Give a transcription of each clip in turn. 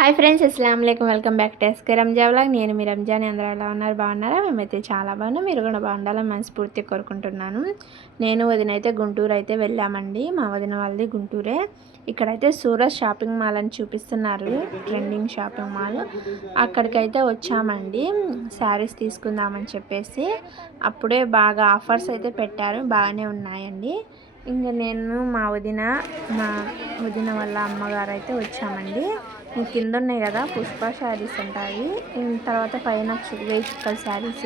Hi friends, అస్సలాము అలైకుం. Welcome back to SK Ranja vlog. నేను మీ రంజాని. అందరూ ఎలా ఉన్నారు? బాగున్నారా? మేమైతే చాలా బాగున్నాం. మీరు కూడా బాగుండాలని మనస్ఫూర్తిగా కోరుకుంటున్నాను. నేను వదిన అయితే గుంటూరు అయితే వెళ్ళామండి. మా వదిన వాళ్ళది గుంటూరే. ఇక్కడైతే సూరత్ షాపింగ్ మాల్ అని చూపిస్తున్నారు, ట్రెండింగ్ షాపింగ్ మాల్. అక్కడికైతే వచ్చామండి శారీస్ తీసుకుందామని చెప్పేసి. అప్పుడే బాగా ఆఫర్స్ అయితే పెట్టారు, బాగానే ఉన్నాయండి. ఇంకా నేను మా వదిన వాళ్ళ అమ్మగారు అయితే వచ్చామండి. కింద ఉన్నాయి కదా పుష్ప శారీస్ ఉంటాయి, తర్వాత పైన 1000 చుక్కల శారీస్.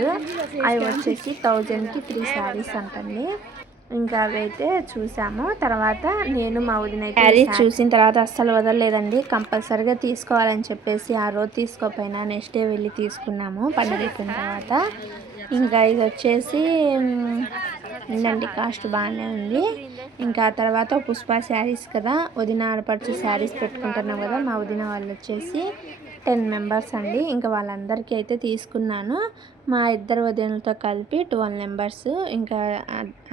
అవి వచ్చేసి 1000కి 3 శారీస్ అంటండి. ఇంకా అవి అయితే చూసాము. తర్వాత నేను మా వదిన శారీస్ చూసిన తర్వాత అస్సలు వదలలేదండి, కంపల్సరీగా తీసుకోవాలని చెప్పేసి. ఆ రోజు తీసుకోపోయినా నెక్స్ట్ డే వెళ్ళి తీసుకున్నాము పండుగ అయిపోయిన తర్వాత. ఇంకా ఇది వచ్చేసి ఉందండి, కాస్ట్ బాగానే ఉంది. ఇంకా తర్వాత పుష్ప శారీస్ కదా, వదిన ఆడపడుచు శారీస్ పెట్టుకుంటున్నాం కదా. మా వదిన వాళ్ళు వచ్చేసి 10 మెంబర్స్ అండి. ఇంకా వాళ్ళందరికీ అయితే తీసుకున్నాను. మా ఇద్దరు వదినలతో కలిపి 12 మెంబర్స్. ఇంకా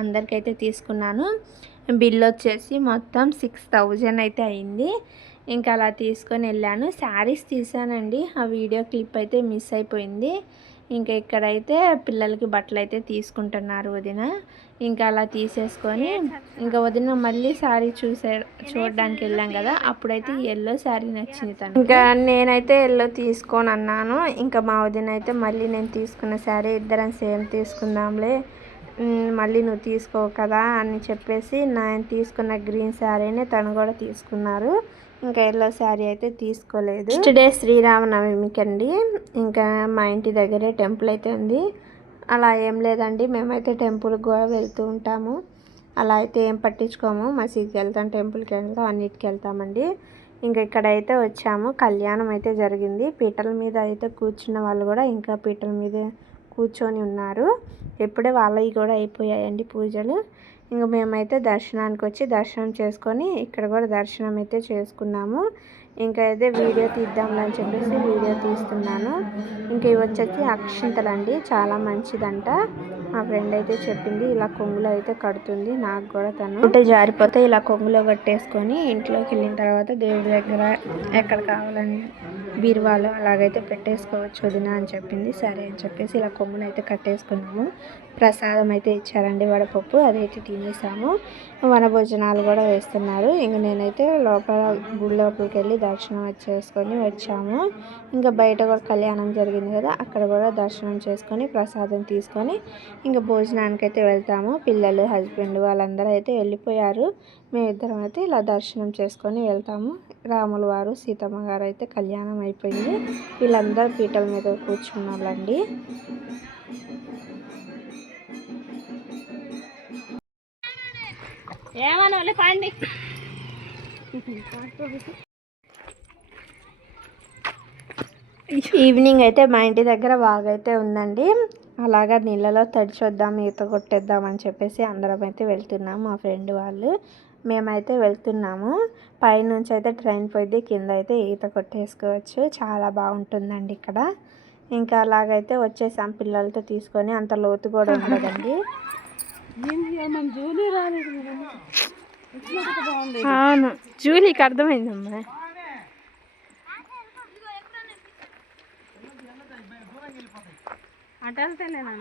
అందరికైతే తీసుకున్నాను. బిల్ వచ్చేసి మొత్తం 6000 అయితే అయింది. ఇంకా అలా తీసుకొని వెళ్ళాను. శారీస్ తీసానండి, ఆ వీడియో క్లిప్ అయితే మిస్ అయిపోయింది. ఇంకా ఇక్కడైతే పిల్లలకి బట్టలు అయితే తీసుకుంటున్నారు వదిన. ఇంకా అలా తీసేసుకొని ఇంకా వదిన మళ్ళీ శారీ చూడడానికి వెళ్ళాం కదా, అప్పుడైతే ఎల్లో శారీ నచ్చింది తను. ఇంకా నేనైతే ఎల్లో తీసుకొని అన్నాను. ఇంకా మా వదిన అయితే మళ్ళీ నేను తీసుకున్న శారీ ఇద్దరం సేమ్ తీసుకుందాంలే, మళ్ళీ నువ్వు తీసుకో కదా అని చెప్పేసి నేను తీసుకున్న గ్రీన్ శారీనే తను కూడా తీసుకున్నారు. ఇంకా ఎల్లో శారీ అయితే తీసుకోలేదు. నెక్స్ట్ డే శ్రీరామనవమికి అండి. ఇంకా మా ఇంటి దగ్గరే టెంపుల్ అయితే ఉంది. అలా ఏం లేదండి, మేమైతే టెంపుల్కి కూడా వెళ్తూ ఉంటాము. అలా అయితే ఏం పట్టించుకోము, మసీద్కి వెళ్తాం, టెంపుల్కి వెళ్తాం, అన్నిటికి వెళ్తామండి. ఇంకా ఇక్కడైతే వచ్చాము, కళ్యాణం అయితే జరిగింది. పీటల మీద అయితే కూర్చున్న వాళ్ళు కూడా ఇంకా పీటల మీద కూర్చొని ఉన్నారు. ఎప్పుడే వాళ్ళవి కూడా అయిపోయాయండి పూజలు. ఇంకా మేమైతే దర్శనానికి వచ్చి దర్శనం చేసుకొని ఇక్కడ కూడా దర్శనం అయితే చేసుకున్నాము. ఇంకా అయితే వీడియో తీద్దాంలని చెప్పేసి వీడియో తీస్తున్నాను. ఇంకా ఇవి వచ్చేసి అక్షింతలండి, చాలా మంచిదంట. మా ఫ్రెండ్ అయితే చెప్పింది, ఇలా కొంగులో అయితే కడుతుంది. నాకు కూడా తను ఉంటే జారిపోతే ఇలా కొంగులో కట్టేసుకొని ఇంట్లోకి వెళ్ళిన తర్వాత దేవుడి దగ్గర ఎక్కడ కావాలని బీరువాలో అలాగైతే పెట్టేసుకోవచ్చు వదిన అని చెప్పింది. సరే అని చెప్పేసి ఇలా కొంగును అయితే కట్టేసుకున్నాము. ప్రసాదం అయితే ఇచ్చారండి, వడపప్పు, అదైతే తినేసాము. వనభోజనాలు కూడా వేస్తున్నారు. ఇంక నేనైతే గుడి లోపలికి వెళ్ళి దర్శనం చేసుకొని వచ్చాము. ఇంకా బయట కూడా కళ్యాణం జరిగింది కదా, అక్కడ కూడా దర్శనం చేసుకొని ప్రసాదం తీసుకొని ఇంకా భోజనానికి అయితే వెళ్తాము. పిల్లలు, హస్బెండ్ వాళ్ళందరూ అయితే వెళ్ళిపోయారు. మేమిద్దరం అయితే ఇలా దర్శనం చేసుకొని వెళ్తాము. రాముల వారు, సీతమ్మ గారు అయితే కళ్యాణం అయిపోయింది. వీళ్ళందరూ పీటల మీద కూర్చున్నాళ్ళండి. ఏమన్నా పండి ఈవినింగ్ అయితే మా ఇంటి దగ్గర బాగైతే ఉందండి. అలాగా నీళ్ళలో తడిచొద్దాం, ఈత కొట్టేద్దాం అని చెప్పేసి అందరం అయితే వెళ్తున్నాము. మా ఫ్రెండ్ వాళ్ళు మేమైతే వెళ్తున్నాము. పైనుంచి అయితే ట్రైన్ పోయింది, కింద అయితే ఈత కొట్టేసుకోవచ్చు. చాలా బాగుంటుందండి ఇక్కడ. ఇంకా అలాగైతే వచ్చేసాం పిల్లలతో తీసుకొని. అంత లోతు కూడా ఉండదండి. అవును, జూలీకి అర్థమైందమ్మా. అటెళ్తేనేనా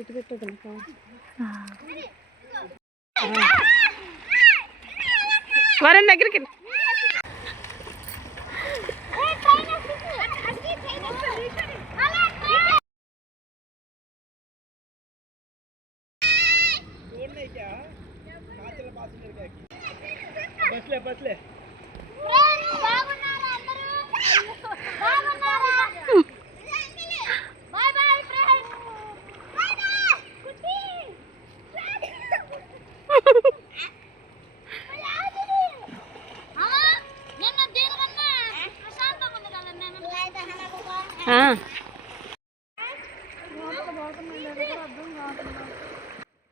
ఇటు పెట్టదు వరం దగ్గరికి. బస్లే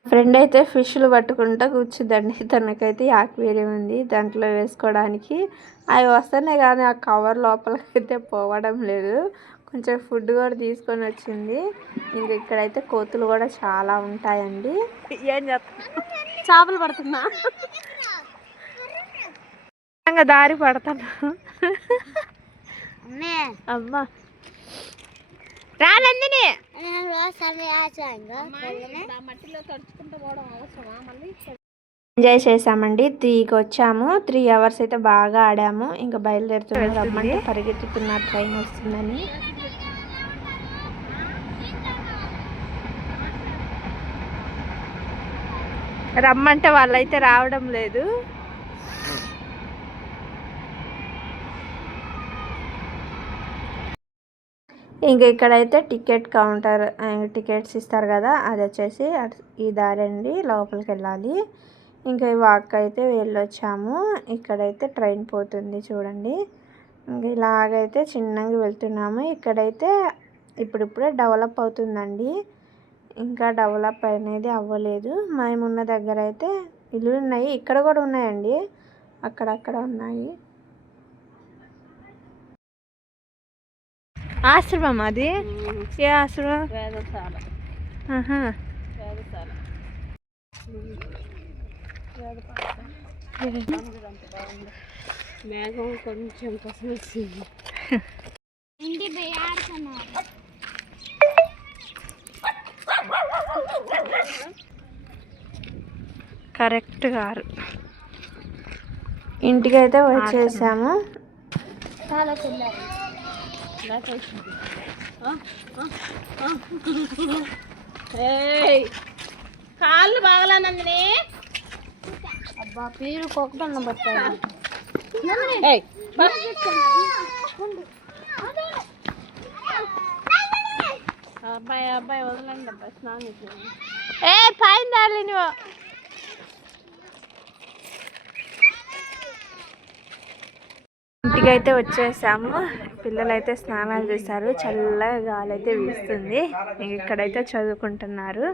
ఫ్రెండ్ అయితే ఫిష్లు పట్టుకుంటూ కూర్చుందండి. తనకైతే యాక్వేరియం ఉంది, దాంట్లో వేసుకోవడానికి. అవి వస్తున్నాయి కానీ ఆ కవర్ లోపలికైతే పోవడం లేదు. కొంచెం ఫుడ్ కూడా తీసుకొని వచ్చింది. ఇంక ఇక్కడైతే కోతులు కూడా చాలా ఉంటాయండి. ఏం చేస్తా, చేపలు పడుతున్నా, దారి పడతాను. అమ్మా రానందిని ఎంజాయ్ చేసామండి. 3కి వచ్చాము. 3 అవర్స్ అయితే బాగా ఆడాము. ఇంకా బయలుదేరుతున్నాం. రమ్మంటే పరిగెత్తుతున్నారు ట్రైన్ వస్తుందని. రమ్మంటే వాళ్ళైతే రావడం లేదు. ఇంకా ఇక్కడైతే టికెట్ కౌంటర్, టికెట్స్ ఇస్తారు కదా, అది వచ్చేసి ఈ దారి అండి, లోపలికి వెళ్ళాలి. ఇంకా ఈ వాక్ అయితే వెళ్ళొచ్చాము. ఇక్కడైతే ట్రైన్ పోతుంది చూడండి. ఇంకా ఇలాగైతే చిన్నగా వెళ్తున్నాము. ఇక్కడైతే ఇప్పుడిప్పుడే డెవలప్ అవుతుందండి, ఇంకా డెవలప్ అనేది అవ్వలేదు. మేమున్న దగ్గర అయితే ఇల్లులు ఉన్నాయి, ఇక్కడ కూడా ఉన్నాయండి, అక్కడక్కడ ఉన్నాయి. ఆశ్రమం అది? ఏ ఆశ్రమం? మేఘం కొంచెం కోసం వచ్చింది. కరెక్ట్ గారు ఇంటికైతే వచ్చేసాము. కాళ్ళు బాగలేనందుని అబ్బా పేరు కొక్కదన్నం పట్టాడు. అబ్బాయి అబ్బాయి వదలండి అబ్బాయి, స్నానం చేయండి. పైన దాలి నువ్వు. ఇంటికైతే వచ్చేసాము. పిల్లలైతే స్నానాలు చేస్తారు. చల్లగా గాలి అయితే వీస్తుంది. ఇక్కడైతే చదువుకుంటున్నారు.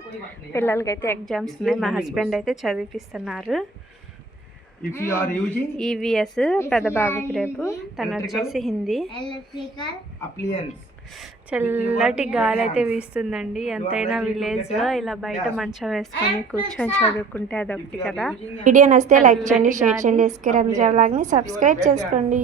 పిల్లలకైతే ఎగ్జామ్స్ ఉన్నాయి. మా హస్బెండ్ అయితే చదివిపిస్తున్నారు. ఈవీఎస్ పెద్ద బాబుకి రేపు, తను వచ్చేసి హిందీ. చల్లటి గాలి అయితే వీస్తుందండి. ఎంతైనా విలేజ్లో ఇలా బయట మంచం వేసుకొని కూర్చొని చదువుకుంటే అదొకటి కదా. వీడియో నచ్చితే లైక్ చేయండి, షేర్ చేయండి. ఎస్కే రంజా వ్లాగ్ని సబ్స్క్రైబ్ చేసుకోండి.